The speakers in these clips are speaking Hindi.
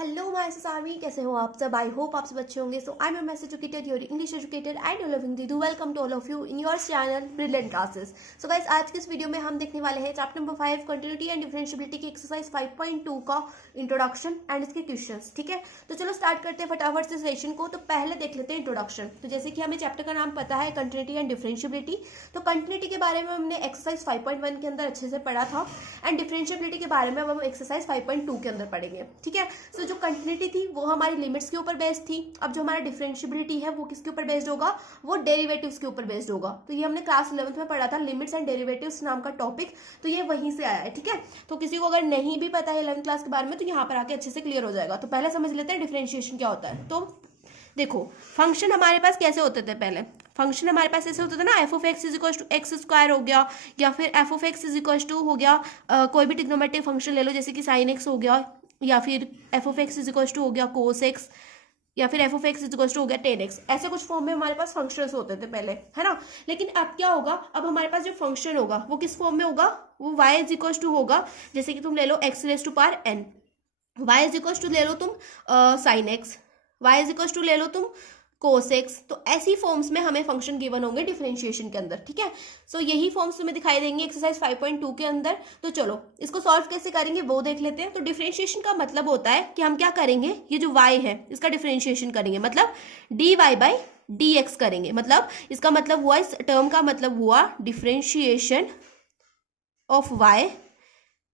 हेलो माय सामी, कैसे हो आप सब? आई होप आप सब अच्छे होंगे. So I am maths educated, your English educated and your loving दीदू. Welcome to all of you in your channel brilliant classes. So guys, आज के इस वीडियो में हम देखने वाले हैं chapter number 5 continuity and differentiability की एक्सरसाइज 5.2 का इंट्रोडक्शन एंड इसके क्वेश्चंस. ठीक है, तो चलो स्टार्ट करते हैं फटाफट से सेशन को. तो पहले देख लेते हैं इंट्रोडक्शन. तो जैसे कि हमें चैप्टर का नाम पता है कंटिन्यूटी एंड डिफरेंशिएबिलिटी. तो कंटिन्यूटी के बारे में हमने एक्सरसाइज 5.1 के अंदर अच्छे से पढ़ा था एंड डिफरेंशिएबिलिटी के बारे में अब हम एक्सरसाइज 5.2 के अंदर पढ़ेंगे. ठीक है, सो जो कंटिन्यूटी थी वो हमारी लिमिट्स के ऊपर बेस्ड थी. अब जो हमारा डिफरेंशिएबिलिटी है वो किसके ऊपर बेस्ड होगा? वो डेरिवेटिव्स के ऊपर बेस्ड होगा. तो ये हमने क्लास 11th में पढ़ा था, लिमिट्स एंड डेरिवेटिव्स नाम का टॉपिक. तो ये वहीं से आया है. ठीक है, तो किसी को अगर नहीं भी पता है 11th क्लास के बारे में तो यहाँ पर आके अच्छे से क्लियर हो जाएगा. तो पहले समझ लेते हैं डिफरेंशिएशन क्या होता है. तो देखो, फंक्शन हमारे पास कैसे होते थे पहले. फंक्शन हमारे पास ऐसे होता था ना, f of x is equal to x square हो गया, या फिर f of x is equal to हो गया कोई भी ट्रिग्नोमेट्रिक फंक्शन ले लो, जैसे कि साइन एक्स हो गया, या फिर f of x is equal to हो गया कोस एक्स, या फिर f of x is equal to हो गया टेन एक्स. ऐसे कुछ फॉर्म में हमारे पास फंक्शंस होते थे पहले, है ना. लेकिन अब क्या होगा, अब हमारे पास जो फंक्शन होगा वो किस फॉर्म में होगा? वो y इज इक्वल टू होगा, जैसे कि तुम ले लो x raise to power n, y is equal to ले लो तुम sine x, y is equal to ले लो तुम कोस एक्स. तो ऐसी फॉर्म्स में हमें फंक्शन गिवन होंगे डिफरेंशिएशन के अंदर. ठीक है, सो यही फॉर्म्स तुम्हें दिखाई देंगे एक्सरसाइज 5.2 के अंदर. तो चलो इसको सॉल्व कैसे करेंगे वो देख लेते हैं. तो डिफरेंशिएशन का मतलब होता है कि हम क्या करेंगे, ये जो y है इसका डिफरेंशिएशन करेंगे, मतलब dy बाई dx करेंगे. मतलब इसका मतलब हुआ, इस टर्म का मतलब हुआ differentiation of y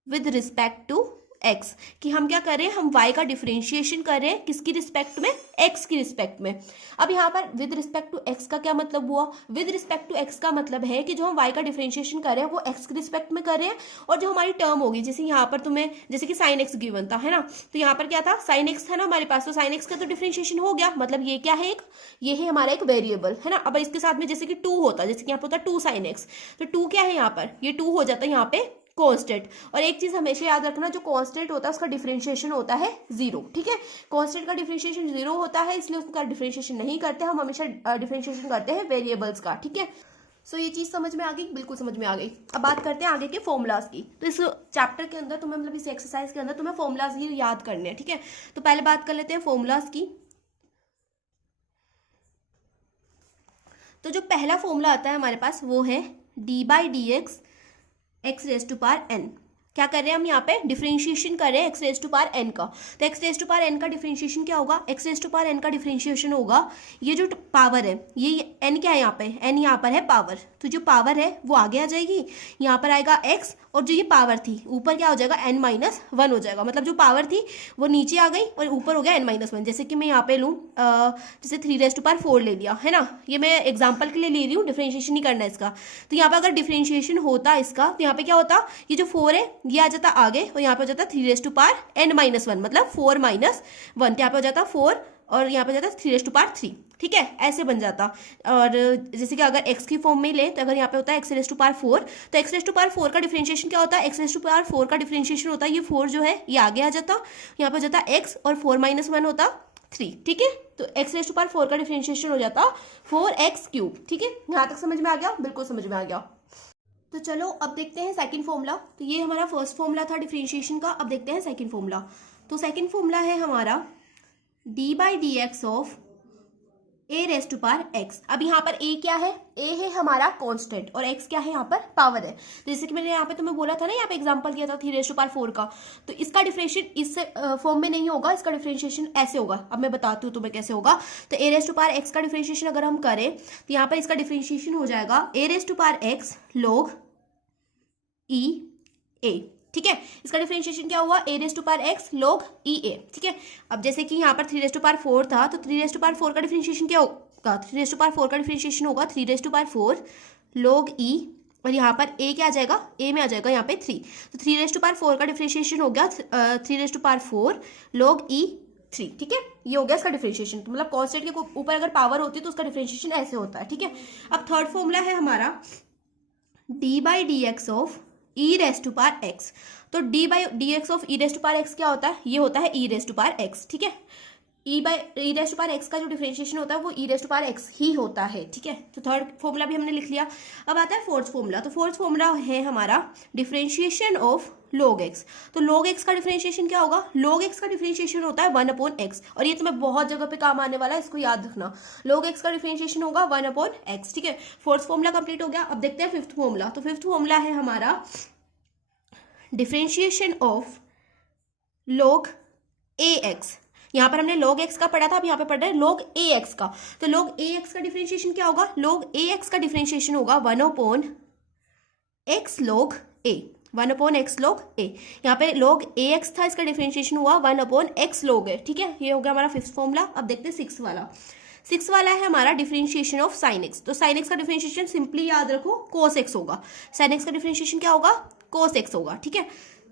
with respect to x. कि हम क्या करें, हम y का डिफरेंशिएशन करें किसकी रिस्पेक्ट में? x की रिस्पेक्ट में. अब यहाँ पर विद रिस्पेक्ट टू x का क्या मतलब हुआ? विद रिस्पेक्ट टू x का मतलब है कि जो हम y का डिफरेंशिएशन करें वो x की रिस्पेक्ट में करें, और जो हमारी टर्म होगी, जैसे यहाँ पर तुम्हें जैसे कि साइन x गिवन था, है ना. तो यहाँ पर क्या था, साइन x था ना हमारे पास. तो साइन x का तो डिफरेंशिएशन हो गया, मतलब ये क्या है, एक ये है हमारा एक वेरिएबल, है ना. अब इसके साथ में जैसे कि 2 होता, जैसे कि यहाँ पर होता 2 साइन x, तो 2 क्या है यहाँ पर, ये 2 हो जाता है यहाँ पे कांस्टेंट. और एक चीज हमेशा याद रखना, जो कांस्टेंट होता है उसका डिफरेंशिएशन होता है 0. ठीक है, कांस्टेंट का डिफरेंशिएशन 0 होता है, इसलिए उसका डिफरेंशिएशन नहीं करते हम, हमेशा डिफरेंशिएशन करते हैं वेरिएबल्स का. ठीक है, सो ये चीज समझ में आ गई, बिल्कुल समझ में आ गई. अब बात करते हैं आगे के फॉर्मूलाज की. तो इस चैप्टर के अंदर तुम्हें, मतलब इस एक्सरसाइज के अंदर तुम्हें फॉर्मूलाज ही याद करने हैं. ठीक है, तो पहले बात कर लेते हैं फॉर्मूलाज की. तो जो पहला फॉर्मूला आता है हमारे पास वो है d by d x x raise to power n. क्या कर रहे हैं हम यहाँ पे, डिफरेंशिएशन कर रहे हैं x raise to power n का. तो x raise to power n का डिफरेंशिएशन क्या होगा? X raise to power n का डिफरेंशिएशन होगा, ये जो पावर है, ये एन क्या है यहाँ पे, एन यहाँ पर है पावर. तो जो पावर है वो आगे आ जाएगी, यहाँ पर आएगा एक्स, और जो ये पावर थी ऊपर क्या हो जाएगा, n माइनस 1 हो जाएगा. मतलब जो पावर थी वो नीचे आ गई और ऊपर हो गया n माइनस 1. जैसे कि मैं यहाँ पे लूँ, जैसे 3 रेज टू पावर 4 ले लिया, है ना. ये मैं एग्जांपल के लिए ले रही हूँ, डिफरेंशिएशन नहीं करना इसका. तो यहाँ पे अगर डिफरेंशिएशन होता इसका, तो यहाँ पे क्या होता, ये जो 4 है ये आ जाता आगे, और यहाँ पे हो जाता 3 raise to power n minus 1, मतलब 4 माइनस 1. तो यहाँ पे हो जाता 4, और यहाँ पे जाता 3 रेज टू पावर 3. ठीक है, ऐसे बन जाता. और जैसे कि अगर x की फॉर्म में ले, तो अगर यहाँ पे होता है x रेज टू पावर 4, तो x रेज टू पावर 4 का डिफरेंशिएशन क्या होता है, x रेज टू पावर 4 का डिफरेंशिएशन होता है, ये 4 जो है ये आगे आ जाता, यहाँ पे हो जाता x, और 4 माइनस 1 होता 3. ठीक है, तो x रेज टू पावर 4 का डिफरेंशिएशन हो जाता 4x क्यूब. ठीक है, यहाँ तक समझ में आ गया? बिल्कुल समझ में आ गया. तो चलो अब देखते हैं सेकंड फॉर्मूला. तो ये हमारा फर्स्ट फॉर्मूला था डिफरेंशिएशन का. अब देखते हैं सेकंड फॉर्मूला. तो सेकंड फॉर्मूला है हमारा d by d x of a raise to power x. अब यहाँ पर ए क्या है, ए है हमारा कांस्टेंट, और एक्स क्या है यहाँ पर, पावर है. तो जैसे कि मैंने यहाँ पे तुम्हें बोला था ना, यहाँ पे एग्जांपल दिया था 3 रेज टू पावर 4 का. तो इसका डिफरेंशिएशन इस फॉर्म में नहीं होगा, इसका डिफरेंशिएशन ऐसे होगा. अब मैं बताती हूँ तुम्हें कैसे होगा. तो ए रेज टू पावर एक्स का डिफरेंशिएशन अगर हम करें, तो यहाँ पर इसका डिफरेंशिएशन हो जाएगा a raise to power x log e a. ठीक है, इसका डिफरेंशिएशन क्या हुआ, a raise to power x log e a. ठीक है, अब जैसे कि यहाँ पर 3 रेज टू पावर 4 था, तो 3 रेज टू पावर 4 का डिफरेंशिएशन क्या होगा, 3 रेज टू पावर 4 का डिफरेंशिएशन होगा 3 रेज टू पावर 4 log ई, और यहाँ पर a क्या आ जाएगा, a में आ जाएगा यहाँ पे 3. तो 3 रेज टू पावर 4 का डिफरेंशिएशन हो गया 3 रेज टू पावर 4 log ई 3. ठीक है, ये हो गया इसका डिफरेंशिएशन. तो मतलब कांस्टेंट के ऊपर अगर पावर होती है तो उसका डिफरेंशिएशन ऐसे होता है. ठीक है, अब थर्ड फॉर्मूला है हमारा d by d x of e raise to power x. तो d by d x of e raise to power x क्या होता है, ये होता है e raise to power x. ठीक है, e raise to power x का जो डिफरेंशिएशन होता है वो e raise to power x ही होता है. ठीक है, तो थर्ड फॉर्मूला भी हमने लिख लिया. अब आता है फोर्थ फॉर्मूला. तो फोर्थ फॉर्मूला है हमारा डिफरेंशिएशन ऑफ log x। तो log x का डिफरेंशिएशन क्या होगा? log x का डिफरेंशिएशन होता है 1/x, और ये तुम्हें बहुत जगह पे काम आने वाला है, इसको याद रखना। log x का डिफरेंशिएशन होगा 1/x, ठीक है। फोर्थ फॉर्मूला कंप्लीट हो गया। अब देखते हैं फिफ्थ फॉर्मूला। तो फिफ्थ फॉर्मूला है हमारा डिफरेंशिएशन ऑफ log ax। यहाँ पर हमने log x का पढ़ा था, अब यहाँ पे पढ़ रहे हैं log ax का। तो log ax का डिफरेंशिएशन क्या होगा? log ax का डिफरेंशिएशन होगा 1/x log a, 1/x log a। यहाँ पे log ax था, इसका डिफरेंशिएशन हुआ 1/x log a, ठीक है। ये हो गया हमारा फिफ्थ फॉर्मूला। अब देखते हैं सिक्स वाला। सिक्स वाला है हमारा डिफरेंशिएशन ऑफ साइन एक्स। तो साइन एक्स का डिफरेंशिएशन सिंपली याद रखो कोस एक्स होगा। साइन एक्स का डिफरेंशिएशन क्या होगा? कोस एक्स होगा, ठीक है।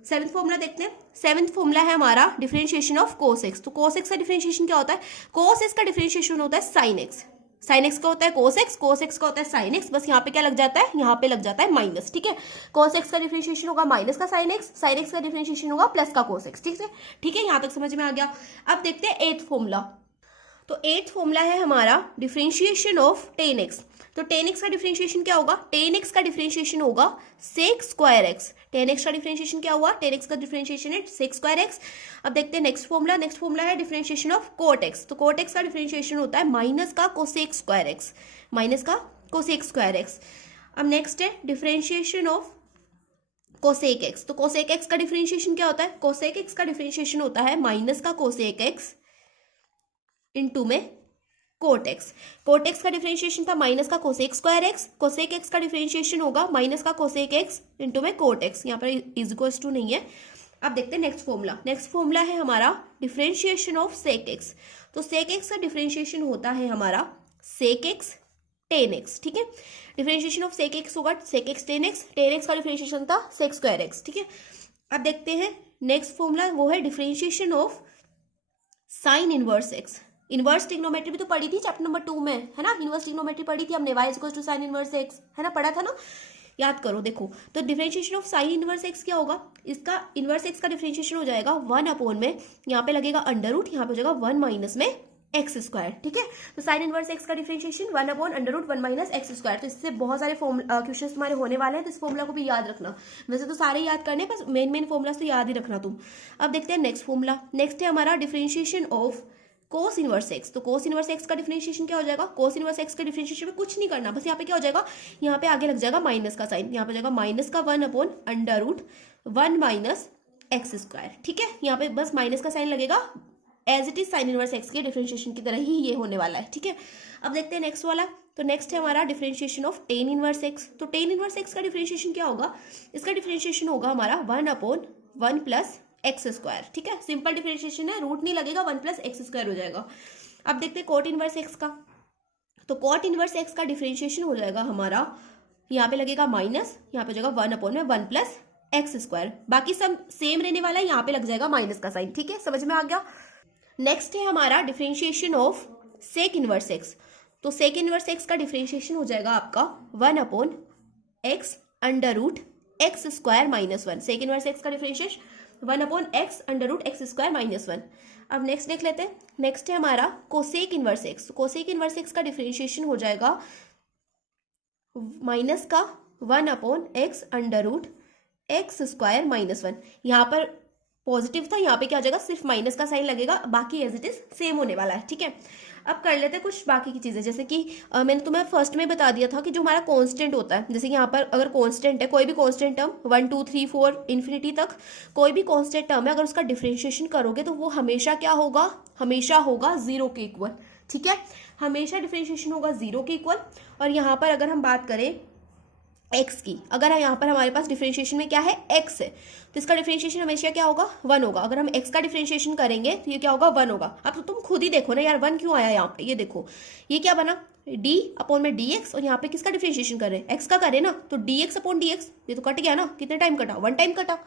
सेवंथ फॉर्मूला देखते हैं। सेवंथ फॉर्मूला है हमारा डिफरेंशिएशन ऑफ कोस एक्स। तो कोस एक्स का डिफरेंशिएशन क्या होता है? कोस एक्स का डिफरेंशिएशन होता है साइन एक्स। साइन एक्स का होता है कोस एक्स, कोस एक्स का होता है साइन एक्स। बस यहाँ पे क्या लग जाता है? यहाँ पे लग जाता है माइनस, ठीक है। कोस एक्स का डिफरेंशिएशन होगा माइनस का साइन एक्स, साइन एक्स का डिफरेंशिएशन होगा प्लस का कोस एक्स, ठीक है। ठीक है, यहाँ तक समझ में आ गया। अब देखते हैं एट्थ फॉर्मूला। तो एट्थ फॉर्मूला है हमारा डिफरेंशिएशन ऑफ टेन एक्स। तो टेन एक्स का डिफरेंशिएशन क्या होगा? टेन एक्स का डिफरेंशिएशन होगा sec square x. Tan x का डिफरेंशिएशन क्या हुआ? टेन एक्स का डिफरेंशिएशन है सेक स्क्वायर एक्स। अब देखते हैं नेक्स्ट फॉर्मूला। नेक्स्ट फॉर्मूला है डिफरेंशिएशन ऑफ कोट एक्स। तो कोट एक्स का डिफरेंशिएशन होता है माइनस का कोसेक स्क्वायर एक्स, माइनस का कोसेक स्क्वायर एक्स। अब नेक्स्ट है डिफरेंशिएशन ऑफ कोसेक एक्स। तो कोसेक एक्स का डिफरेंशिएशन क्या होता है? कोसेक एक्स का डिफरेंशिएशन होता है माइनस का कोसेक एक्स इनटू में कोट एक्स। कोट एक्स का डिफरेंशिएशन था माइनस का cosec square x. Cosec x का डिफरेंशिएशन होगा माइनस का कोसेक एक्स इनटू में कोट एक्स। यहाँ पर इज इक्वल्स टू नहीं है। अब देखते हैं नेक्स्ट फॉर्मूला। नेक्स्ट फॉर्मूला है हमारा डिफरेंशिएशन ऑफ सेक एक्स। तो सेक एक्स का डिफरेंशिएशन होता है हमारा सेक एक्स टेन एक्स, ठीक है। डिफरेंशिएशन ऑफ सेक एक्स होगा sec x tan x. Tan x का डिफरेंशिएशन था सेक स्क्वायर एक्स, ठीक है। अब देखते हैं नेक्स्ट फॉर्मूला, वो है differentiation of sine inverse x. Inverse trigonometry भी तो पढ़ी थी चैप्टर नंबर 2 में, है ना। इनवर्स ट्रिग्नोमेट्री पढ़ी थी हमने, y equals to sine inverse x, है ना, पढ़ा था ना, याद करो। देखो तो differentiation of sine inverse x क्या होगा? इसका इनवर्स एक्स का डिफरेंशिएशन हो जाएगा 1 में, यहाँ पे लगेगा अंडर रूट, यहाँ पे हो जाएगा 1 माइनस में एक्स स्क्वायर, ठीक है। तो साइन इनवर्स एक्स का डिफरेंशिएशन 1/√1 माइनस एक्स स्क्वायर। तो इससे बहुत सारे क्वेश्चन तुम्हारे होने वाले हैं, तो इस फॉर्मूला को भी याद रखना। वैसे तो सारे याद करने, बस मेन फॉर्मूला तो याद ही रखना तुम। अब देखते हैं नेक्स्ट फॉर्मूला। नेक्स्ट है हमारा differentiation of cos inverse x. तो कोस इनवर्स एक्स का डिफरेंशिएशन क्या हो जाएगा? कोस इनवर्स एक्स का डिफरेंशिएशन में कुछ नहीं करना, बस यहाँ पे क्या हो जाएगा? यहाँ पे आगे लग जाएगा माइनस का साइन, यहाँ पे जाएगा माइनस का 1/√1 माइनस एक्स स्क्वायर, ठीक है। यहाँ पे बस माइनस का साइन लगेगा, as it is sine inverse x के डिफरेंशिएशन की तरह ही ये होने वाला है, ठीक है। अब देखते हैं नेक्स्ट वाला। तो नेक्स्ट है हमारा differentiation of tan inverse x. तो टेन इनवर्स एक्स का डिफरेंशिएशन क्या होगा? इसका डिफरेंशिएशन होगा हमारा 1/1 प्लस एक्स स्क्वायर, ठीक है। सिंपल डिफरेंशिएशन है, रूट नहीं लगेगा, 1 प्लस एक्स स्क्वायर हो जाएगा। अब देखते हैं कोट इनवर्स एक्स का। तो कोट इनवर्स एक्स का डिफरेंशिएशन हो जाएगा हमारा, यहाँ पे लगेगा माइनस, यहाँ पे हो जाएगा 1/1 प्लस एक्स स्क्वायर। बाकी सब सेम रहने वाला है, यहाँ पे लग जाएगा माइनस का साइन, ठीक है, समझ में आ गया। नेक्स्ट है हमारा differentiation of sec inverse x. तो सेक इनवर्स एक्स का डिफरेंशिएशन हो जाएगा आपका 1/x under root x square minus 1। Sec inverse x का differentiation 1/x under root x square minus 1। अब नेक्स्ट देख लेते हैं। नेक्स्ट है हमारा cosec inverse x. Cosec inverse x का डिफरेंशिएशन हो जाएगा माइनस का 1/x under root x square minus 1। यहाँ पर पॉजिटिव था, यहाँ पे क्या हो जाएगा? सिर्फ माइनस का साइन लगेगा, बाकी एज इट इज सेम होने वाला है, ठीक है। अब कर लेते हैं कुछ बाकी की चीजें, जैसे कि मैंने तुम्हें फर्स्ट में बता दिया था कि जो हमारा कांस्टेंट होता है, जैसे कि यहाँ पर अगर कांस्टेंट है, कोई भी कांस्टेंट टर्म 1 2 3 4 इन्फिनिटी तक कोई भी कांस्टेंट टर्म है, अगर उसका डिफरेंशिएशन करोगे तो वो हमेशा क्या होगा? हमेशा होगा 0 के इक्वल, ठीक है। हमेशा डिफरेंशिएशन होगा 0 के इक्वल। और यहाँ पर अगर हम बात करें एक्स की, अगर यहाँ पर हमारे पास डिफरेंशिएशन में क्या है? एक्स है, तो इसका डिफरेंशिएशन हमेशा क्या होगा? 1 होगा। अगर हम एक्स का डिफरेंशिएशन करेंगे तो ये क्या होगा? 1 होगा। अब तो तुम खुद ही देखो ना यार, 1 क्यों आया यहाँ पे? ये देखो, ये क्या बना? d/dx, और यहाँ पे किसका डिफरेंशिएशन कर रहे हैं? एक्स का करे ना, तो dx/dx, ये तो कट गया ना। कितने टाइम कटा? 1 टाइम कटा।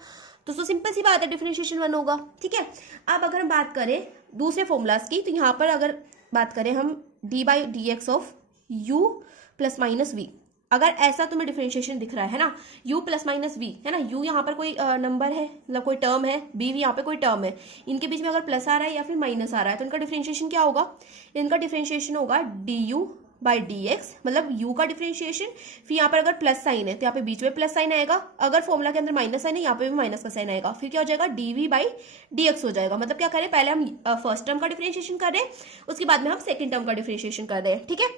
तो सिंपल सी बात है, डिफरेंशिएशन 1 होगा, ठीक है। अब अगर हम बात करें दूसरे फॉर्मूलाज की, तो यहाँ पर अगर बात करें हम d/dx of u plus minus v, अगर ऐसा तुम्हें डिफरेंशिएशन दिख रहा है ना, u प्लस माइनस v, है ना, u यहाँ पर कोई नंबर है, मतलब कोई टर्म है, b यहाँ पे कोई टर्म है, इनके बीच में अगर प्लस आ रहा है या फिर माइनस आ रहा है, तो इनका डिफरेंशिएशन क्या होगा? इनका डिफरेंशिएशन होगा du बाई डी एक्स, मतलब u का डिफरेंशिएशन, फिर यहाँ पर अगर प्लस साइन है तो यहाँ पे बीच में प्लस साइन आएगा, अगर फॉर्मूला के अंदर माइनस साइन है यहाँ पे भी माइनस का साइन आएगा, फिर क्या हो जाएगा डी बाई डी एक्स हो जाएगा। मतलब क्या करें, पहले हम फर्स्ट टर्म का डिफरेंशिएशन कर रहे हैं, उसके बाद में हम सेकेंड टर्म का डिफरेंशिएशन कर रहे हैं, ठीक है।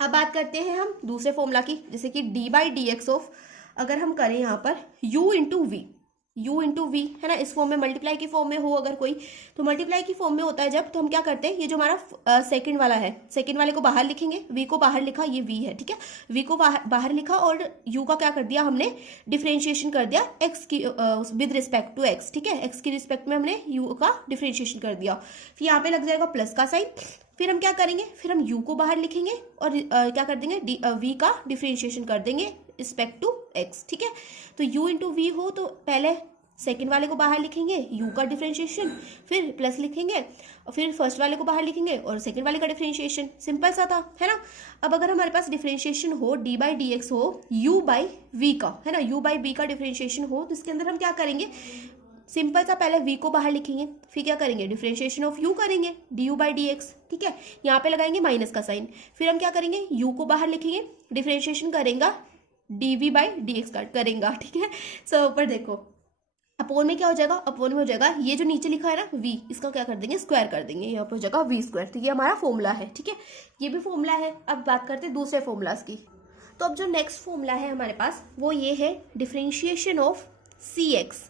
अब बात करते हैं हम दूसरे फॉर्मूला की, जैसे कि D by d x of, अगर हम करें यहाँ पर u इंटू वी, है ना, इस फॉर्म में मल्टीप्लाई की फॉर्म में हो अगर कोई, तो मल्टीप्लाई की फॉर्म में होता है जब, तो हम क्या करते हैं, ये जो हमारा सेकंड वाला है, सेकंड वाले को बाहर लिखेंगे, v को बाहर लिखा, ये v है, ठीक है, v को बाहर लिखा और u का क्या कर दिया हमने, डिफरेंशिएशन कर दिया x की विद रिस्पेक्ट टू x, ठीक है, x की रिस्पेक्ट में हमने u का डिफरेंशिएशन कर दिया, फिर यहाँ पे लग जाएगा प्लस का साइन, फिर हम क्या करेंगे, फिर हम u को बाहर लिखेंगे और क्या कर देंगे, v का डिफरेंशिएशन कर देंगे रिस्पेक्ट टू x, ठीक है। तो u इंटू वी हो तो पहले सेकंड वाले को बाहर लिखेंगे, u का डिफरेंशिएशन, फिर प्लस लिखेंगे और फिर फर्स्ट वाले को बाहर लिखेंगे और सेकंड वाले का डिफरेंशिएशन, सिंपल सा था, है ना। अब अगर हमारे पास डिफरेंशिएशन हो डी बाई डी एक्स हो u बाई वी का, है ना, u बाई वी का डिफरेंशिएशन हो, तो इसके अंदर हम क्या करेंगे, सिंपल सा पहले v को बाहर लिखेंगे, फिर क्या करेंगे, डिफरेंशिएशन ऑफ u करेंगे D you by d x, ठीक है, यहाँ पे लगाएंगे माइनस का साइन, फिर हम क्या करेंगे, u को बाहर लिखेंगे, डिफरेंशिएशन करेंगे d v by d x करेंगे, ठीक है। सो ऊपर देखो अपोन में क्या हो जाएगा, अपोन में हो जाएगा ये जो नीचे लिखा है ना v, इसका क्या कर देंगे, स्क्वायर कर देंगे, यहाँ पे हो जाएगा v स्क्वायर, तो ये हमारा फॉर्मूला है, ठीक है, ये भी फॉर्मूला है। अब बात करते हैं दूसरे फॉर्मूलाज की, तो अब जो नेक्स्ट फॉर्मूला है हमारे पास वो ये है डिफरेंशिएशन ऑफ सी एक्स।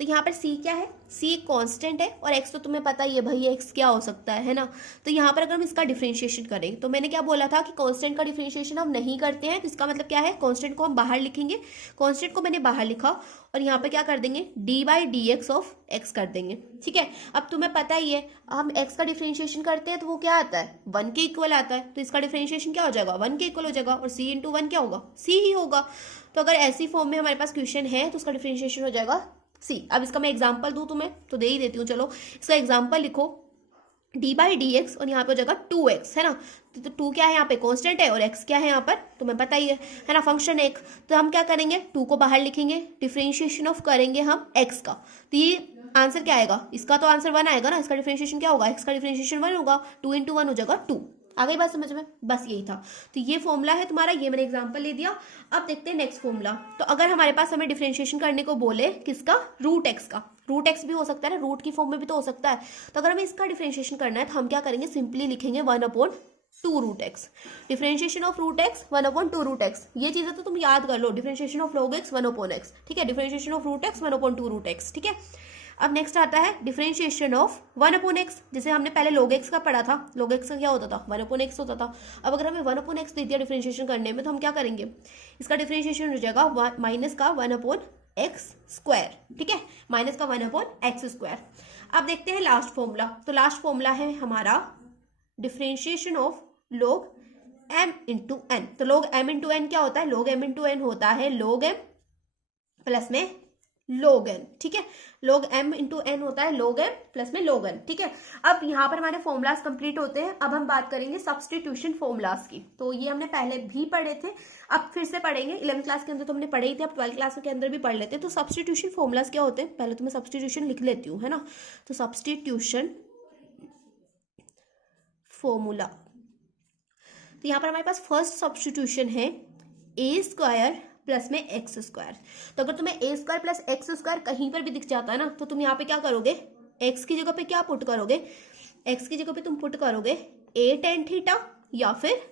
तो यहाँ पर c क्या है, c एक कांस्टेंट है और x तो तुम्हें पता ही है भाई x क्या हो सकता है ना। तो यहाँ पर अगर हम इसका डिफरेंशिएशन करें, तो मैंने क्या बोला था कि कांस्टेंट का डिफरेंशिएशन हम नहीं करते हैं, तो इसका मतलब क्या है, कांस्टेंट को हम बाहर लिखेंगे, कांस्टेंट को मैंने बाहर लिखा और यहाँ पे क्या कर देंगे, D by d x of x कर देंगे, ठीक है। अब तुम्हें पता ही है हम x का डिफरेंशिएशन करते हैं तो वो क्या आता है, 1 के इक्वल आता है, तो इसका डिफरेंशिएशन क्या हो जाएगा, 1 के इक्वल हो जाएगा और c इंटू 1 क्या होगा, c ही होगा। तो अगर ऐसी फॉर्म में हमारे पास क्वेश्चन है तो उसका डिफरेंशिएशन हो जाएगा सी। अब इसका मैं एग्जांपल दूं तुम्हें तो दे ही देती हूँ, चलो इसका एग्जांपल लिखो, डी बाई डी एक्स और यहाँ पे हो जाएगा 2x, है ना, तो 2 क्या है यहाँ पे कांस्टेंट है और x क्या है यहाँ पर तुम्हें पता ही है ना, फंक्शन एक। तो हम क्या करेंगे, 2 को बाहर लिखेंगे, डिफरेंशिएशन ऑफ करेंगे हम x का, तो ये आंसर क्या आएगा, इसका तो आंसर 1 आएगा ना, इसका डिफरेंशिएशन क्या होगा, x का डिफरेंशिएशन 1 होगा, 2 इंटू 1 हो जाएगा 2। आ गई बात समझ में, बस यही था। तो ये फॉर्मूला है तुम्हारा, ये मैंने एग्जांपल ले दिया। अब देखते हैं नेक्स्ट फॉर्मूला। तो अगर हमारे पास हमें डिफरेंशिएशन करने को बोले किसका, रूट एक्स का, रूट एक्स भी हो सकता है ना, रूट की फॉर्म में भी तो हो सकता है। तो अगर हमें इसका डिफरेंशिएशन करना है तो हम क्या करेंगे, सिंपली लिखेंगे 1/2 root x, differentiation of root x 1/2 root x. ये चीजें तो तुम याद कर लो, differentiation of log x 1/x, ठीक है, differentiation of root x 1/2 root x, ठीक है। अब नेक्स्ट आता है डिफरेंशिएशन ऑफ 1/x, जैसे हमने पहले log x का पढ़ा था, log x का क्या होता था, 1/x होता था। अब अगर हमें 1/x दे दिया डिफरेंशिएशन करने में, तो हम क्या करेंगे, इसका डिफरेंशिएशन हो जाएगा माइनस का 1/x स्क्वायर, ठीक है, माइनस का 1/x स्क्वायर। अब देखते हैं लास्ट फॉर्मूला। तो लास्ट फॉर्मूला है हमारा differentiation of log m into n. तो log m इंटू एन क्या होता है, log m इंटू एन होता है log m प्लस में log n, ठीक है, log m इंटू एन होता है log m प्लस में log n, ठीक है। अब यहाँ पर हमारे फॉर्मूलाज कंप्लीट होते हैं। अब हम बात करेंगे सब्सटीट्यूशन फॉर्मूलाज की। तो ये हमने पहले भी पढ़े थे, अब फिर से पढ़ेंगे। 11th क्लास के अंदर तो हमने पढ़े ही थे, अब 12th क्लास के अंदर भी पढ़ लेते हैं। तो सब्सटीट्यूशन फॉर्मूलाज क्या होते हैं, पहले तो मैं सब्सटीट्यूशन लिख लेती हूँ, है ना। तो सब्सटीट्यूशन फॉर्मूला, तो यहाँ पर हमारे पास फर्स्ट सब्सटीट्यूशन है ए स्क्वायर प्लस में एक्स स्क्वायर। तो अगर तुम्हें ए स्क्वायर प्लस एक्स स्क्वायर कहीं पर भी दिख जाता है ना, तो तुम यहाँ पे क्या करोगे, एक्स की जगह पे क्या पुट करोगे, एक्स की जगह पे तुम पुट करोगे ए टेन थीटा या फिर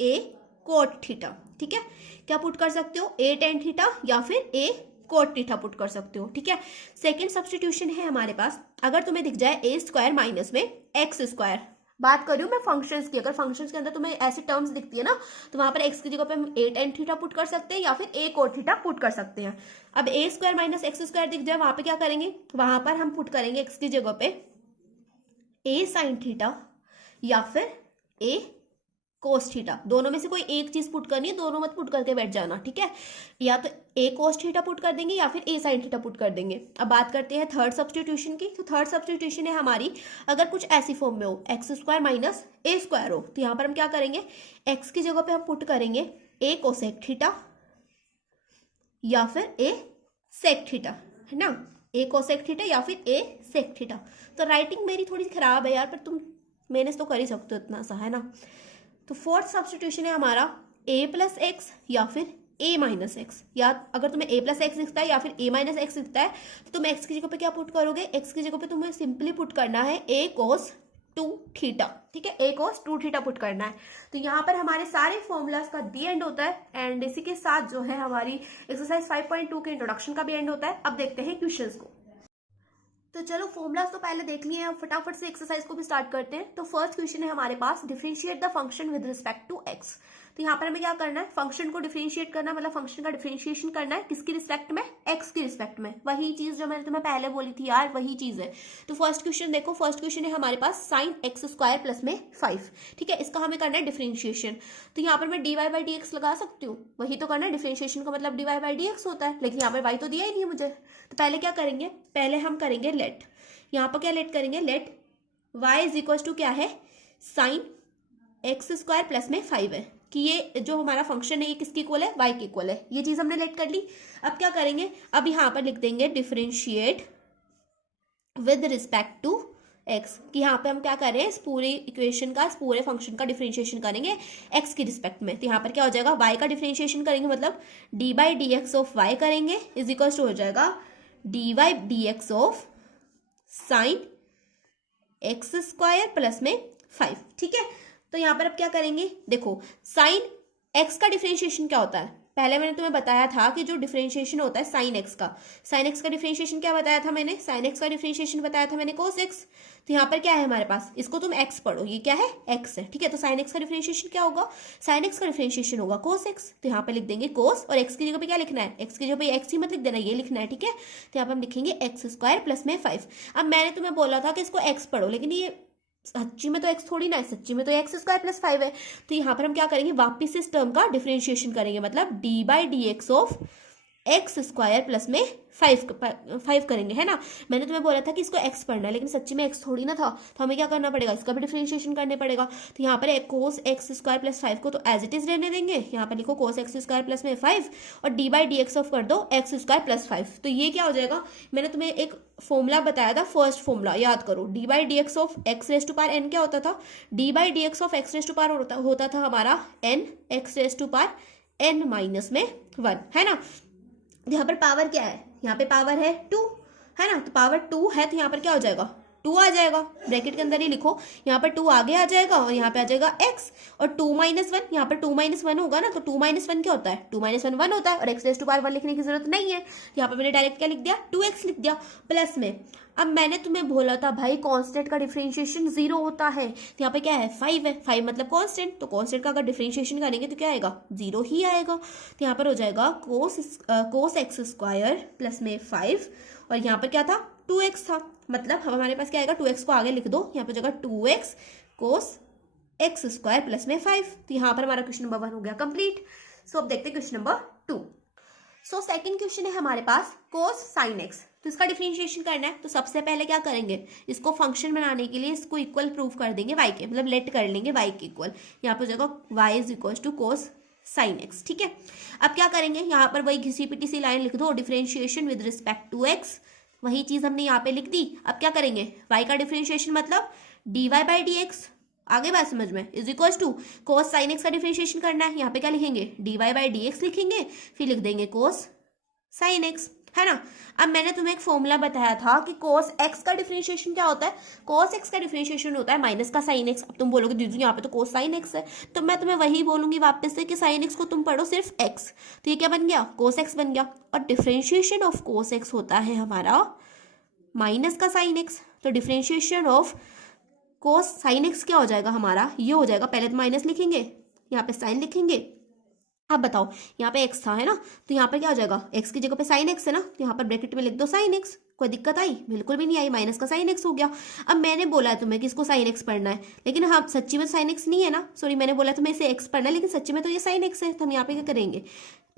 ए कोट थीटा, ठीक है। क्या पुट कर सकते हो, ए टेन थीटा या फिर ए कोट थीटा पुट कर सकते हो, ठीक है। सेकेंड सब्सटीट्यूशन है हमारे पास, अगर तुम्हें दिख जाए ए स्क्वायर माइनस में एक्स स्क्वायर, बात कर रही हूँ मैं फंक्शंस की। अगर फंक्शंस के अंदर तुम्हें ऐसी टर्म्स दिखती है ना, तो वहां पर एक्स की जगह पे हम ए टेन थीटा पुट कर सकते हैं या फिर ए कोट थीटा पुट कर सकते हैं। अब ए स्क्वायर माइनस एक्स स्क्वायर दिख जाए, वहां पे क्या करेंगे, वहां पर हम पुट करेंगे एक्स की जगह पे ए साइन थीटा या फिर ए कोस थीटा। दोनों में से कोई एक चीज पुट करनी है, दोनों मत पुट करके बैठ जाना, ठीक है। या तो ए कोस थीटा पुट कर देंगे या फिर ए साइन थीटा पुट कर देंगे। अब बात करते हैं थर्ड सब्सटीट्यूशन की। तो थर्ड सब्सटीट्यूशन है हमारी, अगर कुछ ऐसी फॉर्म में हो, एक्स स्क्वायर माइनस ए स्क्वायर हो, तो यहाँ पर हम क्या करेंगे, एक्स की जगह पे हम पुट करेंगे ए कोसेक थीटा या फिर ए सेक थीटा, है ना, ए कोसेक थीटा या फिर ए सेक थीटा। तो राइटिंग मेरी थोड़ी खराब है यार, पर तुम मैनेज तो कर ही सकते हो इतना सा, है ना। तो फोर्थ सब्स्टिट्यूशन है हमारा a प्लस एक्स या फिर a माइनस एक्स, या अगर तुम्हें a प्लस एक्स दिखता है या फिर a माइनस एक्स दिखता है तो तुम x की जगह पे क्या पुट करोगे, x की जगह पे तुम्हें सिंपली पुट करना है a cos 2 थीटा, ठीक है, a cos 2 थीटा पुट करना है। तो यहाँ पर हमारे सारे फॉर्मूलाज का दी एंड होता है एंड इसी के साथ जो है हमारी एक्सरसाइज 5.2 के इंट्रोडक्शन का भी एंड होता है। अब देखते हैं क्वेश्चंस को। तो चलो फॉर्मूलाज तो पहले देख लिए हैं, अब फटाफट से एक्सरसाइज को भी स्टार्ट करते हैं। तो फर्स्ट क्वेश्चन है हमारे पास, differentiate the function with respect to x. तो यहाँ पर हमें क्या करना है, फंक्शन को डिफरेंशिएट करना, मतलब फंक्शन का डिफरेंशिएशन करना है किसकी रिस्पेक्ट में, एक्स की रिस्पेक्ट में। वही चीज जो मैंने तुम्हें पहले बोली थी यार, वही चीज है। तो फर्स्ट क्वेश्चन देखो, फर्स्ट क्वेश्चन है हमारे पास साइन एक्स स्क्वायर प्लस में 5, ठीक है, इसका हमें करना है डिफरेंशिएशन। तो यहाँ पर मैं dy बाई डी एक्स लगा सकती हूँ, वही तो करना है, डिफरेंशिएशन का मतलब dy बाई डी एक्स होता है, लेकिन यहाँ पर y तो दिया ही नहीं है मुझे। तो पहले क्या करेंगे, पहले हम करेंगे लेट, यहाँ पर क्या लेट करेंगे, let y is equal to क्या है, साइन एक्स स्क्वायर प्लस में 5 है, कि ये जो हमारा फंक्शन है ये किसकी इक्वल है, y के इक्वल है। ये चीज हमने लेट कर ली। अब क्या करेंगे, अब यहाँ पर लिख देंगे differentiate with respect to x, कि यहाँ पे हम क्या कर रहे हैं, इस पूरी इक्वेशन का, इस पूरे फंक्शन का डिफरेंशिएशन करेंगे x की रिस्पेक्ट में। तो यहाँ पर क्या हो जाएगा, y का डिफरेंशिएशन करेंगे मतलब d by d x of y करेंगे इज इक्वल टू हो जाएगा d y d x of sine x square plus में 5, ठीक है। तो यहां पर अब क्या करेंगे, देखो साइन एक्स का डिफरेंशिएशन क्या होता है, पहले मैंने तुम्हें बताया था कि जो डिफरेंशिएशन होता है साइन एक्स का डिफरेंशिएशन क्या बताया था मैंने, साइन एक्स का डिफरेंशिएशन बताया था मैंने कोस एक्स। तो यहाँ पर क्या है हमारे पास, इसको तुम एक्स पढ़ो, ये क्या है, एक्स है, ठीक है। तो साइन एक्स का डिफरेंशिएशन क्या होगा, साइन एक्स का डिफरेंशिएशन होगा कोस एक्स। तो यहाँ पर लिख देंगे कोस, और एक्स की जगह पे क्या लिखना है, एक्स की जगह पे एक्स ही मत लिख देना, ये लिखना है, ठीक है। तो यहाँ पर हम लिखेंगे एक्स स्क्वायर प्लस में 5। अब मैंने तुम्हें बोला था कि इसको एक्स पढ़ो, लेकिन ये सच्ची में तो एक्स थोड़ी ना है, सच्ची में तो एक्स स्क्वायर प्लस 5 है। तो यहाँ पर हम क्या करेंगे, वापिस इस टर्म का डिफरेंशिएशन करेंगे, मतलब d by d x of x square plus में 5 करेंगे, है ना। मैंने तुम्हें बोला था कि इसको एक्स पढ़ना है, लेकिन सच्ची में एक्स थोड़ी ना था, तो हमें क्या करना पड़ेगा, इसका भी डिफरेंशिएशन करने पड़ेगा। तो यहाँ पर कोस एक्स स्क्वायर प्लस 5 को तो एज इट इज रहने देंगे, यहाँ पर लिखो कोस एक्स स्क्वायर प्लस में 5 और D by d x of कर दो एक्स स्क्वायर प्लस 5। तो ये क्या हो जाएगा, मैंने तुम्हें एक फॉर्मूला बताया था, फर्स्ट फॉर्मूला याद करो, d by d x of x raise to power n क्या होता था, d by d x of x raise to power होता था हमारा n x raise to power n minus में 1, है ना। यहाँ पर पावर क्या है, यहाँ पे पावर है 2, है ना। तो पावर 2 है तो यहाँ पर क्या हो जाएगा, 2 आ जाएगा, ब्रैकेट के अंदर ही लिखो, यहाँ पर 2 आगे आ जाएगा और यहाँ पे आ जाएगा x, और 2 माइनस 1, यहाँ पर 2 माइनस 1 होगा ना, तो 2 माइनस 1 क्या होता है, 2 माइनस 1 1 होता है, और x रेज़ टू पावर 1 लिखने की जरूरत नहीं है। यहाँ पर मैंने डायरेक्ट क्या लिख दिया, 2x लिख दिया प्लस में। अब मैंने तुम्हें बोला था भाई कांस्टेंट का डिफरेंशिएशन 0 होता है, तो यहाँ पे क्या है 5 है, 5 मतलब कांस्टेंट, तो कांस्टेंट का अगर डिफरेंशिएशन करेंगे तो क्या आएगा, 0 ही आएगा। तो यहाँ पर हो जाएगा कोस एक्स स्क्वायर प्लस में 5, और यहाँ पर क्या था 2x था, मतलब अब हमारे पास क्या आएगा, 2x को आगे लिख दो, यहाँ पर जगह 2x cos x square plus में 5। तो यहाँ पर हमारा क्वेश्चन नंबर 1 हो गया कंप्लीट। सो अब देखते हैं question number 2। So second question है हमारे पास कोस साइन एक्स, तो इसका डिफरेंशिएशन करना है। तो सबसे पहले क्या करेंगे, इसको फंक्शन बनाने के लिए इसको इक्वल प्रूव कर देंगे y के, मतलब लेट कर लेंगे y के इक्वल, यहाँ पर हो जाएगा y is equal to cos sine x, ठीक है। अब क्या करेंगे, यहाँ पर वही घिसी पिटी सी लाइन लिख दो, differentiation with respect to x, वही चीज हमने यहाँ पे लिख दी। अब क्या करेंगे, y का डिफरेंशिएशन मतलब d y by d x, आगे बात समझ में, is equal to cos sine x का डिफरेंशिएशन करना है, यहाँ पे क्या लिखेंगे, d y by d x लिखेंगे, फिर लिख देंगे कोस साइन एक्स, है ना। अब मैंने तुम्हें एक फॉर्मूला बताया था कि कोस एक्स का डिफरेंशिएशन क्या होता है, कोस एक्स का डिफरेंशिएशन होता है माइनस का साइन एक्स। अब तुम बोलोगे दीदी यहाँ पे तो कोस साइन एक्स है, तो मैं तुम्हें वही बोलूंगी वापस से कि साइन एक्स को तुम पढ़ो सिर्फ एक्स, तो ये क्या बन गया, कोस एक्स बन गया, और डिफरेंशिएशन ऑफ कोस एक्स होता है हमारा माइनस का साइन एक्स। तो differentiation of cos sine x क्या हो जाएगा हमारा, ये हो जाएगा, पहले तो माइनस लिखेंगे, यहाँ पे साइन लिखेंगे। अब बताओ यहाँ पे x था, है ना, तो यहाँ पे क्या हो जाएगा, x की जगह पे साइन x है ना, तो यहाँ पर ब्रैकेट में लिख दो साइन x। कोई दिक्कत आई, बिल्कुल भी नहीं आई, माइनस का साइन x हो गया। अब मैंने बोला है तुम्हें कि इसको साइन x पढ़ना है, लेकिन हाँ सच्ची में साइन x नहीं है ना, सॉरी मैंने बोला तुम्हें इसे x पढ़ना है, लेकिन सच्ची में तो ये साइन x है। तो हम यहाँ पे क्या करेंगे,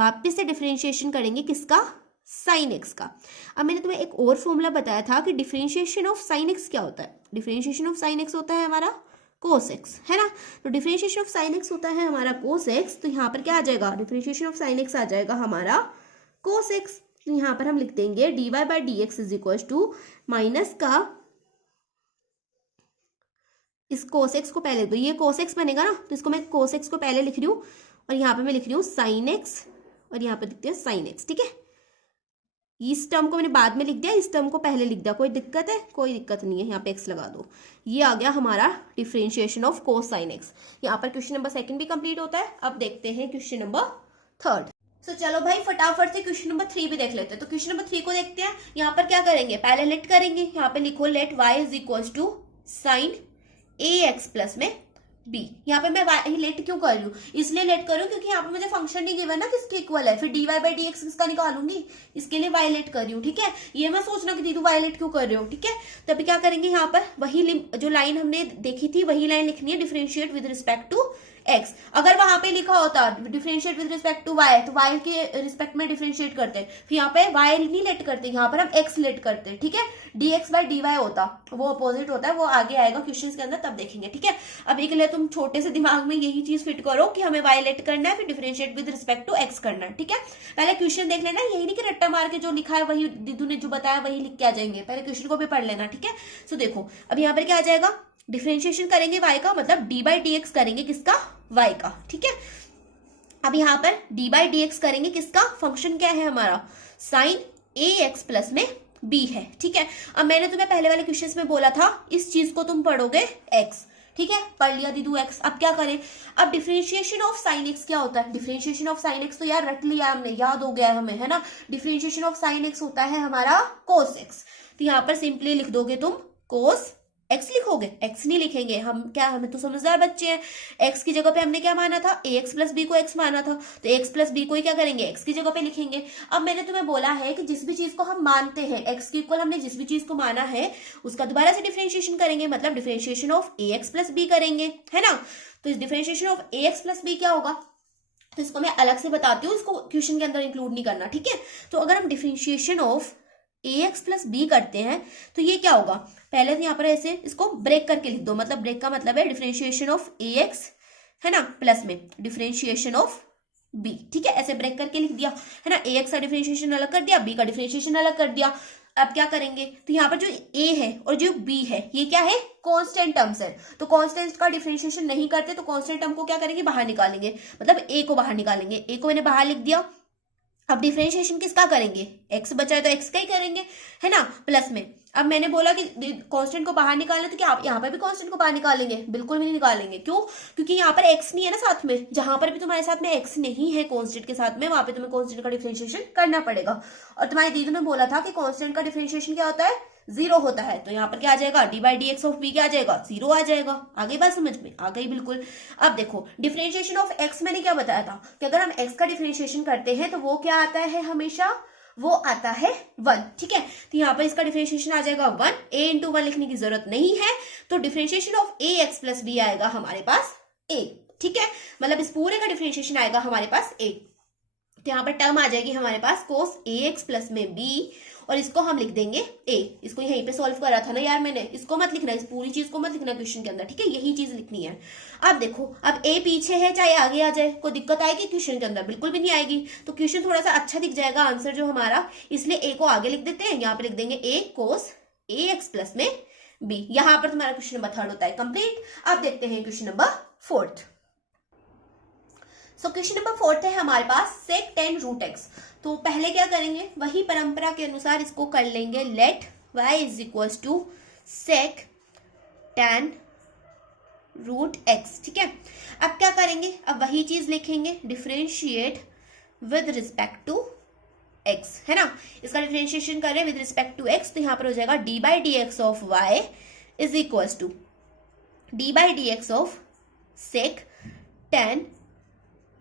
वापिस से डिफरेंशिएशन करेंगे किसका, साइन एक्स का। अब मैंने तुम्हें एक और फॉर्मूला बताया था कि डिफरेंशिएशन ऑफ साइन एक्स क्या होता है, डिफरेंशिएशन ऑफ साइन एक्स होता है हमारा कोस एक्स, है ना। तो डिफरेंशिएशन ऑफ साइन एक्स होता है हमारा कोस एक्स, तो यहाँ पर क्या आ जाएगा, डिफरेंशिएशन ऑफ साइन एक्स आ जाएगा हमारा कोस एक्स। तो यहाँ पर हम लिख देंगे d y by d x is equal to minus का इस कोसेक्स को पहले, तो ये कोसेक्स बनेगा ना, तो इसको मैं कोसेक्स को पहले लिख रही हूँ और यहाँ पे मैं लिख रही हूँ साइन एक्स और यहाँ पे लिखते हैं साइन एक्स। ठीक है, इस टर्म को मैंने बाद में लिख दिया, इस टर्म को पहले लिख दिया। कोई दिक्कत है? कोई दिक्कत नहीं है। यहाँ पे एक्स लगा दो। ये आ गया हमारा differentiation of cos sine x. यहाँ पर क्वेश्चन नंबर 2 भी कंप्लीट होता है। अब देखते हैं क्वेश्चन नंबर 3। सो चलो भाई फटाफट से क्वेश्चन नंबर 3 भी देख लेते हैं। तो क्वेश्चन नंबर 3 को देखते हैं। यहाँ पर क्या करेंगे, पहले लेट करेंगे। यहाँ पे लिखो let y is equal to sine a x plus में बी। यहाँ पे मैं y लेट क्यों कर रही हूँ, इसलिए लेट कर रही हूँ क्योंकि यहाँ पे मुझे फंक्शन नहीं गिवन ना किसके इक्वल है, फिर dy बाई डी एक्स किसका निकालूंगी, इसके लिए y लेट कर रही हूँ। ठीक है, ये मैं सोचना कि दीदी y लेट क्यों कर रहे हो। ठीक है, तो अभी क्या करेंगे, यहाँ पर वही जो लाइन हमने देखी थी वही लाइन लिखनी है, differentiate with respect to x. अगर वहां पे लिखा होता differentiate with respect to y, तो वाई के रिस्पेक्ट में डिफरेंशिएट करते हैं, फिर यहाँ पे वाई नहीं लेट करते, यहाँ पर हम एक्स लेट करते हैं। ठीक है, dx बाई dy होता, वो अपोजिट होता है, वो आगे आएगा क्वेश्चन के अंदर, तब देखेंगे। ठीक है, अभी के लिए तुम छोटे से दिमाग में यही चीज फिट करो कि हमें वाई लेट करना है, फिर differentiate with respect to x करना है। ठीक है, पहले क्वेश्चन देख लेना, यही नहीं कि रट्टा मार के जो लिखा है वही दीदू ने जो बताया वही लिख के आ जाएंगे, पहले क्वेश्चन को भी पढ़ लेना। ठीक है, सो देखो अब यहाँ पर क्या आ जाएगा, डिफरेंशिएशन करेंगे y का, मतलब d बाई डी एक्स करेंगे किसका, y का। ठीक है, अब यहाँ पर d बाई डी एक्स करेंगे किसका, फंक्शन क्या है हमारा, साइन ए एक्स प्लस में b है। ठीक है, अब मैंने तुम्हें पहले वाले क्वेश्चंस में बोला था इस चीज को तुम पढ़ोगे x। ठीक है, पढ़ लिया दीदू x। अब क्या करें, अब डिफरेंशिएशन ऑफ साइन एक्स क्या होता है, डिफरेंशिएशन ऑफ साइन एक्स तो यार रट लिया हमने, याद हो गया हमें, है ना। डिफरेंशिएशन ऑफ साइन एक्स होता है हमारा कोस एक्स। तो यहाँ पर सिंपली लिख दोगे तुम कोस एक्स, लिखोगे एक्स नहीं लिखेंगे हम, क्या हमें तो समझदार बच्चे हैं। एक्स की जगह पे हमने क्या माना था, ए एक्स प्लस बी को एक्स माना था, तो एक्स प्लस बी को ही क्या करेंगे, एक्स की जगह पे लिखेंगे। अब मैंने तुम्हें बोला है कि जिस भी चीज को हम मानते हैं एक्स के इक्वल, हमने जिस भी चीज को माना है उसका दोबारा से डिफरेंशिएशन करेंगे, मतलब differentiation of a x plus b करेंगे, है ना। तो इस differentiation of a x plus b क्या होगा, तो इसको मैं अलग से बताती हूँ, इसको क्वेश्चन के अंदर इंक्लूड नहीं करना। ठीक है, तो अगर हम differentiation of a x plus b करते हैं तो ये क्या होगा, पहले तो यहाँ पर ऐसे इसको ब्रेक करके लिख दो, मतलब ब्रेक का मतलब है डिफरेंशिएशन ऑफ ए एक्स, है ना, प्लस में डिफरेंशिएशन ऑफ बी। ठीक है, ऐसे ब्रेक करके लिख दिया, है ना। ए एक्स का डिफरेंशिएशन अलग कर दिया, बी का डिफरेंशिएशन अलग कर दिया। अब क्या करेंगे, तो यहाँ पर जो ए है और जो बी है ये क्या है, कांस्टेंट टर्म्स है, तो कांस्टेंट का डिफरेंशिएशन नहीं करते, तो कांस्टेंट टर्म को क्या करेंगे, बाहर निकालेंगे, मतलब ए को बाहर निकालेंगे। ए को मैंने बाहर लिख दिया। अब डिफरेंशिएशन किसका करेंगे, एक्स बचा है तो एक्स का ही करेंगे, है ना, प्लस में। अब मैंने बोला कि कांस्टेंट को बाहर निकालना, तो क्या आप यहाँ पर भी कांस्टेंट को बाहर निकालेंगे, बिल्कुल भी नहीं निकालेंगे। क्यों, क्योंकि यहाँ पर एक्स नहीं है ना साथ में, जहां पर भी तुम्हारे साथ में एक्स नहीं है कांस्टेंट के साथ में, वहां पे तुम्हें कांस्टेंट का डिफरेंशिएशन करना पड़ेगा। और तुम्हारी दीदी ने बोला था कि कांस्टेंट का डिफरेंशिएशन क्या होता है, 0 होता है, तो यहाँ पर क्या आ जाएगा, d by d x of b क्या आ जाएगा, 0 आ जाएगा। आगे बात समझ में आ गई, बिल्कुल। अब देखो डिफरेंशिएशन ऑफ एक्स मैंने क्या बताया था कि अगर हम एक्स का डिफरेंशिएशन करते हैं तो वो क्या आता है, हमेशा वो आता है 1। ठीक है, तो यहाँ पर इसका डिफरेंशिएशन आ जाएगा 1, a इंटू 1 लिखने की जरूरत नहीं है, तो differentiation of a x plus b आएगा हमारे पास a। ठीक है, मतलब इस पूरे का डिफरेंशिएशन आएगा हमारे पास a। तो यहाँ पर टर्म आ जाएगी हमारे पास कोस ए एक्स प्लस में b, और इसको हम लिख देंगे a। इसको यहीं पे सॉल्व करा था ना यार मैंने, इसको मत लिखना, इस पूरी चीज को मत लिखना क्वेश्चन के अंदर। ठीक है, यही चीज लिखनी है। अब देखो, अब a पीछे है चाहे आगे आ जाए, कोई दिक्कत आएगी क्वेश्चन के अंदर, बिल्कुल भी नहीं आएगी। तो क्वेश्चन थोड़ा सा अच्छा दिख जाएगा आंसर जो हमारा, इसलिए a को आगे लिख देते हैं, यहाँ पे लिख देंगे a cos A x plus में b। यहाँ पर तुम्हारा क्वेश्चन नंबर 3 होता है कंप्लीट। अब देखते हैं question number 4। So question number 4 है हमारे पास सेक टेन रूट एक्स। तो पहले क्या करेंगे, वही परंपरा के अनुसार इसको कर लेंगे, let y is equal to sec tan root x. ठीक है, अब क्या करेंगे, अब वही चीज लिखेंगे, differentiate with respect to x, है ना। इसका डिफरेंशिएशन करें विद रिस्पेक्ट टू एक्स, तो यहाँ पर हो जाएगा d by d x of y is equal to d by d x of sec tan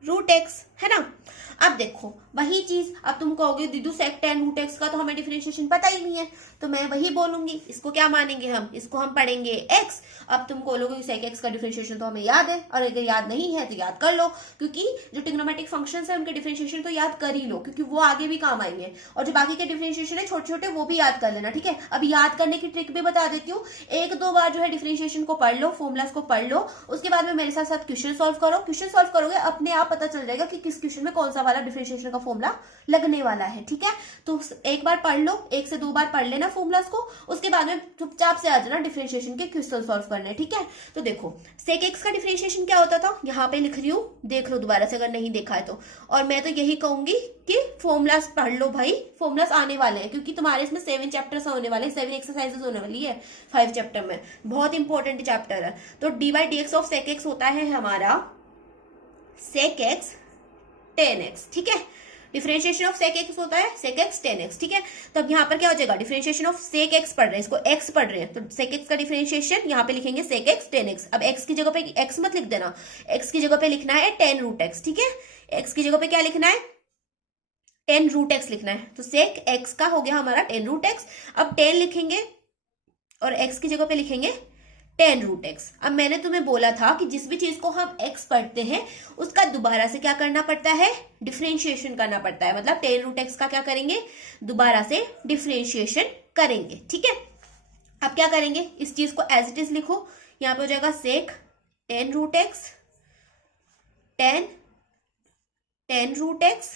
root x, है ना। अब देखो वही चीज, अब तुम कहोगे दीदू सेक टेन रूट एक्स का तो हमें डिफरेंशिएशन पता ही नहीं है, तो मैं वही बोलूंगी, इसको क्या मानेंगे हम, इसको हम पढ़ेंगे एक्स। अब तुम बोलोगे सेक एक्स का डिफरेंशिएशन तो हमें याद है, और अगर याद नहीं है तो याद कर लो, क्योंकि जो ट्रिग्नोमेट्रिक फंक्शंस है उनके डिफरेंशिएशन तो याद कर ही लो, क्योंकि वो आगे भी काम आएंगे। और जो बाकी के डिफरेंशिएशन है छोटे छोटे वो भी याद कर लेना। ठीक है, अब याद करने की ट्रिक भी बता देती हूँ, 1-2 बार जो है डिफरेंशिएशन को पढ़ लो, फॉर्मुलास को पढ़ लो, उसके बाद में मेरे साथ साथ क्वेश्चन सॉल्व करो। क्वेश्चन सॉल्व करोगे अपने आप पता चल जाएगा कि किस क्वेश्चन में कौन सा वाला डिफरेंशिएशन का फॉर्मूला लगने वाला है। ठीक है, तो एक बार पढ़ लो, 1 से 2 बार पढ़ लेना फॉर्मूलाज को, उसके बाद में चुपचाप से आ जाना डिफरेंशिएशन के क्वेश्चन सॉल्व करने। ठीक है, तो देखो सेक एक्स का डिफरेंशिएशन क्या होता था, यहाँ पे लिख रही हूँ, देख लो दोबारा से अगर नहीं देखा है तो। और मैं तो यही कहूंगी कि फॉर्मूलाज पढ़ लो भाई, फॉर्मूलाज आने वाले हैं, क्योंकि तुम्हारे इसमें 7 चैप्टर्स होने वाले हैं, 7 एक्सरसाइजेस होने वाली है 5 चैप्टर में, बहुत इंपॉर्टेंट चैप्टर है। तो d by d x of sec x होता है हमारा सेक एक्स टेन एक्स। ठीक है, डिफरेंशिएशन ऑफ सेक एक्स होता है सेक एक्स टेन एक्स। ठीक है, तो अब यहाँ पर क्या हो जाएगा, डिफरेंशिएशन ऑफ सेक एक्स पढ़ रहे हैं, इसको एक्स पढ़ रहे हैं, तो सेक एक्स का डिफरेंशिएशन यहाँ पे लिखेंगे सेक एक्स टेन एक्स। अब एक्स की जगह पे एक्स मत लिख देना, एक्स की जगह पे लिखना है 10 रूट एक्स। ठीक है, एक्स की जगह पे क्या लिखना है, 10 रूट एक्स लिखना है। तो सेक एक्स का हो गया हमारा 10 रूट एक्स। अब 10 लिखेंगे और एक्स की जगह पे लिखेंगे 10 रूट एक्स। अब मैंने तुम्हें बोला था कि जिस भी चीज को हम एक्स पढ़ते हैं उसका दोबारा से क्या करना पड़ता है, डिफरेंशिएशन करना पड़ता है। मतलब 10 रूट एक्स का क्या करेंगे, दोबारा से डिफरेंशिएशन करेंगे। ठीक है, अब क्या करेंगे, इस चीज को एज इट इज लिखो, यहां पे हो जाएगा sec 10 root x 10 root x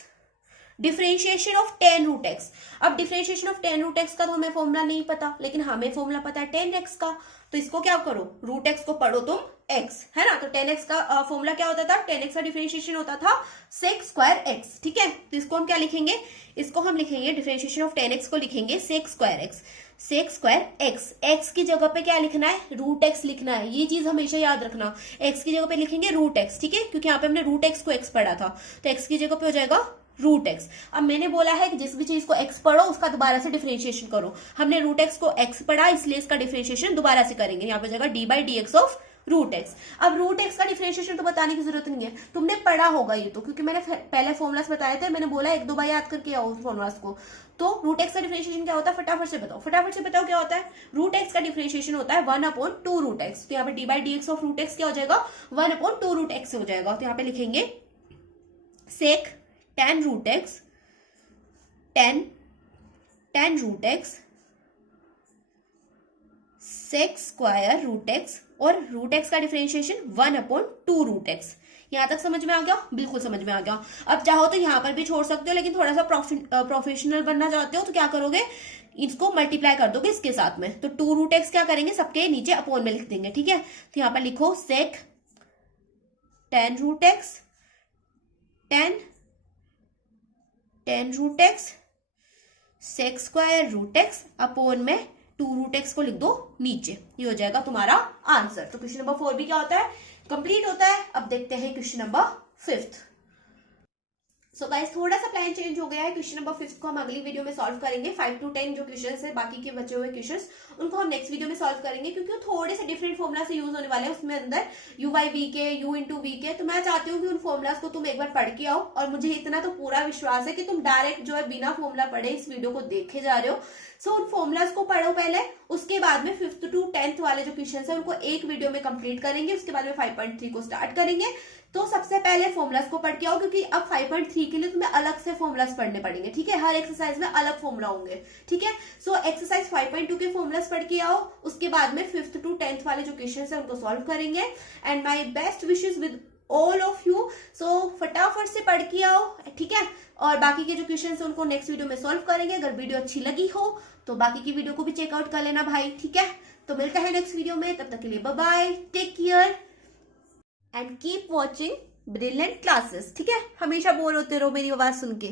differentiation of 10 root x. अब डिफरेंशिएशन ऑफ 10 रूट एक्स का तो हमें फॉर्मूला नहीं पता, लेकिन हमें फॉर्मूला पता है 10 एक्स का। तो इसको क्या करो, रूट एक्स को पढ़ो तुम एक्स, है ना। तो 10 एक्स का फॉर्मूला क्या होता था, 10 एक्स का डिफरेंशिएशन होता था सेक स्क्वायर एक्स। ठीक है, तो इसको हम क्या लिखेंगे, इसको हम लिखेंगे डिफरेंशिएशन ऑफ 10 एक्स को लिखेंगे sec square x. Sec square x, x की जगह पे क्या लिखना है, रूट एक्स लिखना है, ये चीज हमेशा याद रखना। एक्स की जगह पे लिखेंगे रूट एक्स। ठीक है, क्योंकि यहाँ पे हमने रूट एक्स को एक्स पढ़ा था, तो एक्स की जगह पे हो जाएगा रूट एक्स। अब मैंने बोला है कि जिस भी चीज को एक्स पढ़ो उसका दोबारा से डिफरेंशिएशन करो। हमने रूट एक्स को एक्स पढ़ा, इसलिए इसका डिफरेंशिएशन दोबारा से करेंगे। यहाँ पे जाएगा d by d x of root x. अब रूट एक्स का डिफरेंशिएशन तो बताने की जरूरत नहीं है, तुमने पढ़ा होगा ये तो, क्योंकि मैंने पहले फॉर्मुलास बताए थे, मैंने बोला 1-2 बार याद करके आओ फॉर्मुलास को। तो रूट एक्स का डिफरेंशिएशन क्या होता है, फटाफट से बताओ, फटाफट से बताओ क्या होता है। रूट एक्स का डिफरेंशिएशन होता है 1/2 रूट एक्स। तो यहाँ पे d by d x of root x क्या हो जाएगा, 1/2 रूट एक्स हो जाएगा। तो यहाँ पे लिखेंगे sec 10 root x 10 root x sec square root x, और रूट एक्स का डिफरेंशिएशन 1/2 रूट एक्स। यहां तक समझ में आ गया, बिल्कुल समझ में आ गया। अब चाहो तो यहां पर भी छोड़ सकते हो, लेकिन थोड़ा सा प्रोफेशनल बनना चाहते हो तो क्या करोगे, इसको मल्टीप्लाई कर दोगे इसके साथ में। तो 2 रूट एक्स क्या करेंगे, सबके नीचे अपोन में लिख देंगे। ठीक है, तो यहां पर लिखो sec 10 root x 10 root x sec square root x upon में 2 रूट एक्स को लिख दो नीचे, ये हो जाएगा तुम्हारा आंसर। तो क्वेश्चन नंबर 4 भी क्या होता है, कंप्लीट होता है। अब देखते हैं क्वेश्चन नंबर 5। सो गाइस थोड़ा सा प्लान चेंज हो गया है, क्वेश्चन नंबर 5 को हम अगली वीडियो में सॉल्व करेंगे। 5 to 10 जो क्वेश्चन है, बाकी के बचे हुए क्वेश्चंस उनको हम नेक्स्ट वीडियो में सॉल्व करेंगे, क्योंकि वो थोड़े से डिफरेंट फॉर्मुला से यूज होने वाले हैं। उसमें अंदर u बाई वी के, u इंटू वी के। तो मैं चाहती हूँ कि उन फॉर्मुलाज को तुम एक बार पढ़ के आओ, और मुझे इतना तो पूरा विश्वास है कि तुम डायरेक्ट जो है बिना फॉर्मुला पढ़े इस वीडियो को देखे जा रहे हो। सो उन फॉर्मुलाज को पढ़ो पहले, उसके बाद में 5th to 10th वाले जो क्वेश्चन है उनको एक वीडियो में कंप्लीट करेंगे। उसके बाद में 5.3 को स्टार्ट करेंगे। तो सबसे पहले फॉर्मुलाज को पढ़ के आओ, क्योंकि अब 5.3 के लिए तुम्हें अलग से फॉर्मुलाज पढ़ने पड़ेंगे। ठीक है, हर एक्सरसाइज में अलग फॉर्मुला होंगे। ठीक है, सो एक्सरसाइज 5.2 के फॉर्मुलाज पढ़ के आओ, उसके बाद में 5th to 10th वाले जो क्वेश्चन है उनको सॉल्व करेंगे। And my best wishes with all of you. So फटाफट से पढ़ के आओ, ठीक है। और बाकी के जो क्वेश्चन है उनको नेक्स्ट वीडियो में सॉल्व करेंगे। अगर वीडियो अच्छी लगी हो तो बाकी की वीडियो को भी चेकआउट कर लेना भाई, ठीक है। तो मिलता है नेक्स्ट वीडियो में, तब तक के लिए bye bye, take care and keep watching brilliant classes. ठीक है, हमेशा बोर होते रहो मेरी आवाज सुन के।